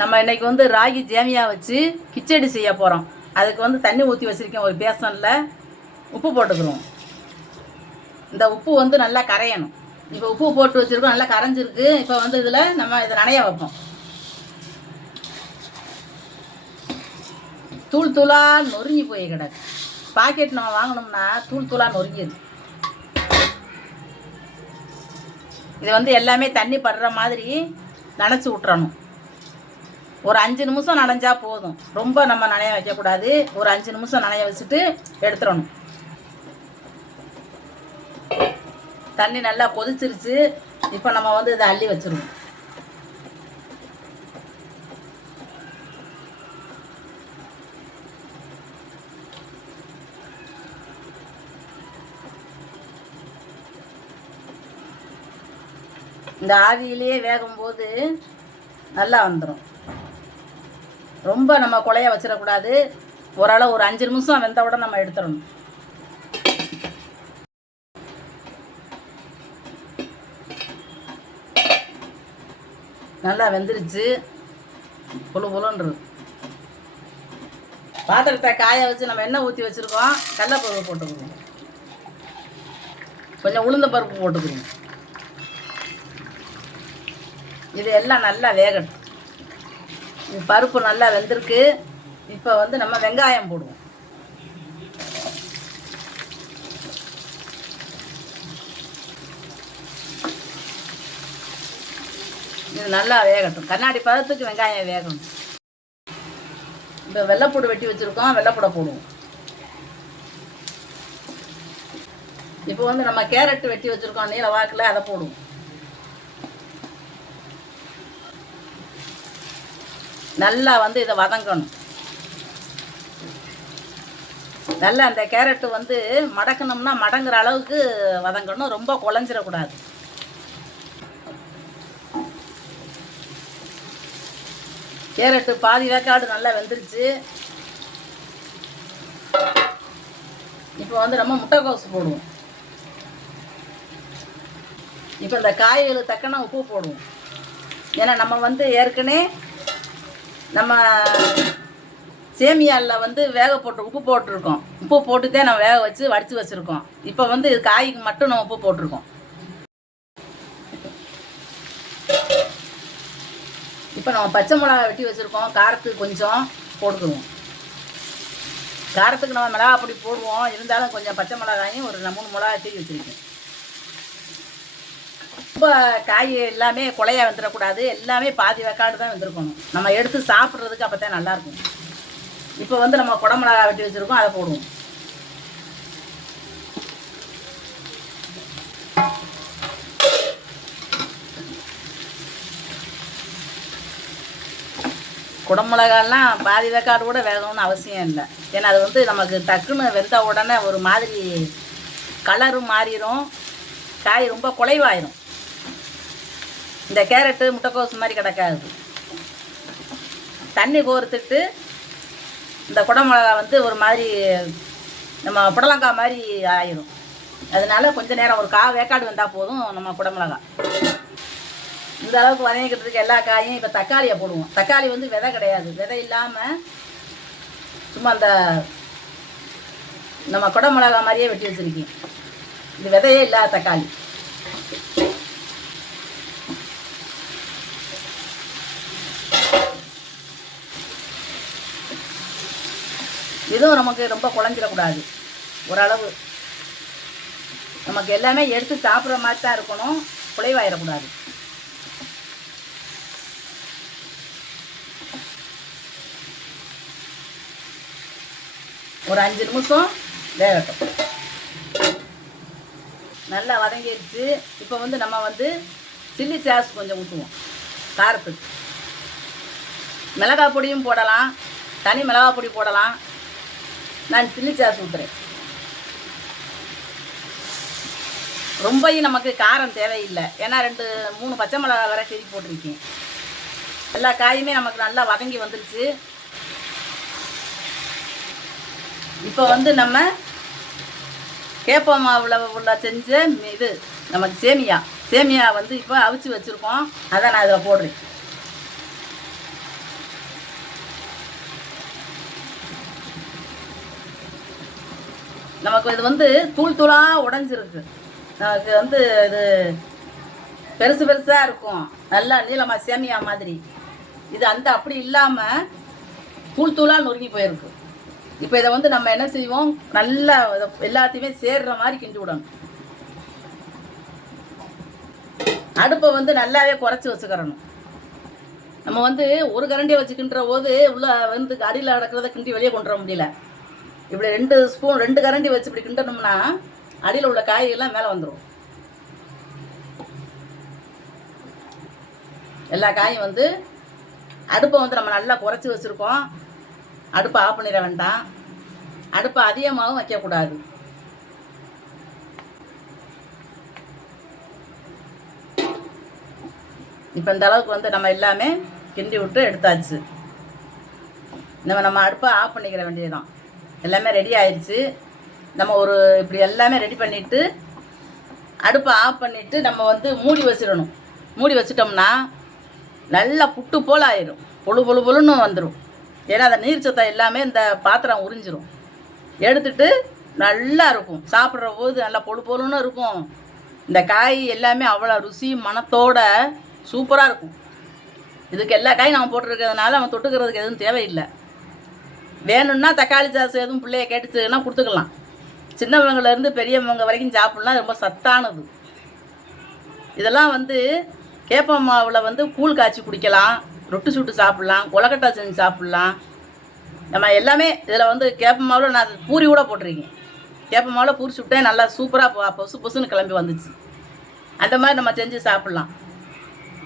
நம்ம இன்றைக்கி வந்து ராகி சேமியா வச்சு கிச்சடி செய்ய போகிறோம். அதுக்கு வந்து தண்ணி ஊற்றி வச்சுருக்கேன். ஒரு பேசனில் உப்பு போட்டுக்கிறோம். இந்த உப்பு வந்து நல்லா கரையணும். இப்போ உப்பு போட்டு வச்சுருக்கோம், நல்லா கரைஞ்சிருக்கு. இப்போ வந்து இதில் நம்ம இதை நனைய வைப்போம். தூள் தூளாக நொறுங்கி போய் கிடக்கு. பாக்கெட் நம்ம வாங்கினோம்னா தூள் தூளாக நொறுங்கிது. இதை வந்து எல்லாமே தண்ணி படுற மாதிரி நனைச்சி விட்றணும். ஒரு 5 நிமிஷம் நனைஞ்சா போதும். ரொம்ப நம்ம நனைய வைக்கக்கூடாது. ஒரு 5 நிமிஷம் நனைய வச்சுட்டு எடுத்துடணும். தண்ணி நல்லா கொதிச்சிருச்சு. இப்போ நம்ம வந்து இதை அள்ளி வச்சிருவோம். இந்த ஆவியிலேயே வேகும்போது நல்லா வந்துடும். ரொம்ப நம்ம குழைய வச்சிடக்கூடாது. ஓரளவு ஒரு 5 நிமிஷம் வெந்தவுடன் நம்ம எடுத்துடணும். நல்லா வெந்துருச்சு. புழு புழுன்றது. பாத்திரத்தை காய வச்சு நம்ம எண்ணெய் ஊற்றி வச்சுருக்கோம். கடலைப்பருப்பு போட்டுக்குவோம். கொஞ்சம் உளுந்த பருப்பு போட்டுக்குவோம். இது எல்லாம் நல்லா வேகட்டும். பருப்பு நல்லா வெந்திருக்கு. இப்போ வந்து நம்ம வெங்காயம் போடுவோம். இது நல்லா வேகட்டும். கண்ணாடி பதத்துக்கு வெங்காயம் வேகணும். இப்போ வெள்ளைப்பூடு வெட்டி வச்சுருக்கோம். வெள்ளைப்பூடை போடுவோம். இப்போ வந்து நம்ம கேரட்டு வெட்டி வச்சுருக்கோம் நீல வாக்கில், அதை போடுவோம். நல்லா வந்து இதை வதங்கணும். நல்லா அந்த கேரட்டு வந்து மடக்கணும்னா மடங்குற அளவுக்கு வதங்கணும். ரொம்ப குழஞ்சிடக்கூடாது. கேரட்டு பாதி வேக்காடு நல்லா வெந்துருச்சு. இப்போ வந்து நம்ம முட்டைக்கோசு போடுவோம். இப்போ இந்த காய்களுக்கு தக்கன உப்பு போடுவோம். ஏன்னா நம்ம வந்து ஏற்கனவே நம்ம சேமியாவில் வந்து உப்பு போட்டிருக்கோம். உப்பு போட்டுதே நம்ம வேக வச்சு வடித்து வச்சுருக்கோம். இப்போ வந்து காய்க்கு மட்டும் நம்ம உப்பு போட்டிருக்கோம். இப்போ நம்ம பச்சை மிளகா வெட்டி வச்சுருக்கோம். காரத்துக்கு கொஞ்சம் போட்டுக்குவோம். காரத்துக்கு நம்ம மிளகா பொடி போடுவோம். இருந்தாலும் கொஞ்சம் பச்சை மிளகாயும் ஒரு 3 மிளகா தூக்கி வச்சுருக்கேன். ரொம்ப காய் எல்லாமே குழையா வந்துடக்கூடாது. எல்லாமே பாதி வேக்காடு தான் வந்துருக்கணும். நம்ம எடுத்து சாப்பிட்றதுக்கு அப்போ தான் நல்லாயிருக்கும். இப்போ வந்து நம்ம குடமிளகா வெட்டி வச்சுருக்கோம். அதை போடுவோம். குடமிளகாலாம் பாதி வேக்காடு கூட வேகணும்னு அவசியம் இல்லை. ஏன்னா அது வந்து நமக்கு டக்குன்னு வெந்த உடனே ஒரு மாதிரி கலரும் மாறிடும். காய் ரொம்ப குலைவாயிரும். இந்த கேரட்டு முட்டைக்கோசு மாதிரி கிடக்காது. தண்ணி கோர்த்துட்டு இந்த குடமிளகா வந்து ஒரு மாதிரி நம்ம புடலங்காய் மாதிரி ஆயிரும். அதனால கொஞ்ச நேரம் ஒரு வேக்காடு வந்தால் போதும். நம்ம குடமிளகா இந்த அளவுக்கு வதங்கிக்கிறதுக்கு எல்லா காயும். இப்போ தக்காளியை போடுவோம். தக்காளி வந்து விதை கிடையாது. விதை இல்லாமல் சும்மா அந்த நம்ம குடமிளகா மாதிரியே வெட்டி வச்சுருக்கேன். இது விதையே இல்லாத தக்காளி. இதுவும் நமக்கு ரொம்ப குழஞ்சிடக்கூடாது. ஓரளவு நமக்கு எல்லாமே எடுத்து சாப்பிட்ற மாதிரி தான் இருக்கணும். குலைவாயிடக்கூடாது. ஒரு 5 நிமிஷம் வேகட்டும். நல்லா வதங்கிடுச்சு. இப்போ வந்து நம்ம வந்து சில்லி சாஸ் கொஞ்சம் ஊற்றுவோம். காரத்துக்கு மிளகாய் பொடியும் போடலாம். தனி மிளகாய் பொடி போடலாம். நான் சில்லி சாஸ் ஊற்றுறேன். ரொம்பவும் நமக்கு காரம் தேவையில்லை. ஏன்னா 2-3 பச்சை மிளகாய் வரை கீறி போட்டிருக்கேன். எல்லா காயுமே நமக்கு நல்லா வதங்கி வந்துருச்சு. இப்போ வந்து நம்ம கேப்ப மாவில் செஞ்ச இது நமக்கு சேமியா வந்து இப்போ அவிச்சு வச்சுருக்கோம். அதை நான் இதில் போடுறேன். நமக்கு இது வந்து தூள் தூளாக உடஞ்சிருக்கு. நமக்கு வந்து இது பெருசு பெருசாக இருக்கும், நல்லா நீளமாக சேமியா மாதிரி. இது அந்த அப்படி இல்லாமல் தூள் தூளாக நொறுங்கி போயிருக்கு. இப்போ இதை வந்து நம்ம என்ன செய்வோம், நல்லா எல்லாத்தையுமே சேர்ற மாதிரி கிண்டி விடணும். அடுப்பை வந்து நல்லாவே குறைச்சி வச்சுக்கிறணும். நம்ம வந்து ஒரு கரண்டியை வச்சு கிண்டுற போது உள்ள வந்து அடியில் கிடக்கிறத கிண்டி வெளியே கொண்டு வர முடியல. இப்படி 2 கரண்டி வச்சு இப்படி கிண்டணும்னா அடியில் உள்ள காய்கறிலாம் மேலே வந்துடும். எல்லா காயும் வந்து அடுப்பை வந்து நம்ம நல்லா குறைச்சி வச்சுருக்கோம். அடுப்பை ஆஃப் பண்ணிட வேண்டாம். அடுப்பை அதிகமாகவும் வைக்கக்கூடாது. இப்போ இந்த அளவுக்கு வந்து நம்ம எல்லாமே கிண்டி விட்டு எடுத்தாச்சு. நம்ம அடுப்பை ஆஃப் பண்ணிக்கிற வேண்டியதுதான். எல்லாமே ரெடி ஆயிடுச்சு. நம்ம ஒரு இப்படி எல்லாமே ரெடி பண்ணிவிட்டு அடுப்பை ஆஃப் பண்ணிவிட்டு நம்ம வந்து மூடி வச்சிடணும். மூடி வச்சிட்டோம்னா நல்லா புட்டு போல் ஆயிடும், பொழுன்னு வந்துடும். ஏன்னா அந்த நீர் சத்தம் எல்லாமே இந்த பாத்திரம் உறிஞ்சிரும். எடுத்துட்டு நல்லா இருக்கும், சாப்பிட்ற போது நல்லா பொழுன்னு இருக்கும். இந்த காய் எல்லாமே அவ்வளோ ருசி மணத்தோட சூப்பராக இருக்கும். இதுக்கு எல்லா காயும் நம்ம போட்டிருக்கிறதுனால நம்ம தொட்டுக்கிறதுக்கு எதுவும் தேவையில்லை. வேணும்னா தக்காளி சாஸ் எதுவும் பிள்ளைய கேட்டுச்சுன்னா கொடுத்துக்கலாம். சின்னவங்கலேருந்து பெரியவங்க வரைக்கும் சாப்பிட்லாம், ரொம்ப சத்தானது. இதெல்லாம் வந்து கேப்ப மாவில் வந்து கூழ் காய்ச்சி குடிக்கலாம், ரொட்டி சுட்டு சாப்பிட்லாம், கொலக்கட்டை செஞ்சு சாப்பிட்லாம். நம்ம எல்லாமே இதில் வந்து கேப்ப மாவில் நான் பூரி கூட போட்டிருக்கேன். கேப்ப மாவில் பூரி சுட்டேன், நல்லா சூப்பராக பொசுன்னு கிளம்பி வந்துச்சு. அந்த மாதிரி நம்ம செஞ்சு சாப்பிட்லாம்.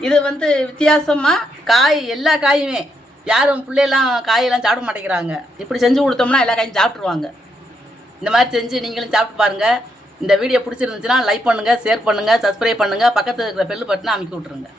இது வந்து வித்தியாசமாக எல்லா காயுமே யாரும் பிள்ளையெல்லாம் காயெல்லாம் சாப்பிட மாட்டேங்கிறாங்க. இப்படி செஞ்சு கொடுத்தோம்னா எல்லா காயும் சாப்பிட்ருவாங்க. இந்த மாதிரி செஞ்சு நீங்களும் சாப்பிட்டு பாருங்கள். இந்த வீடியோ பிடிச்சிருந்துச்சுன்னா லைக் பண்ணுங்கள், ஷேர் பண்ணுங்கள், சப்ஸ்கிரைப் பண்ணுங்கள், பக்கத்தில் இருக்கிற பெல் பட்டனை அமைக்கி விட்ருங்க.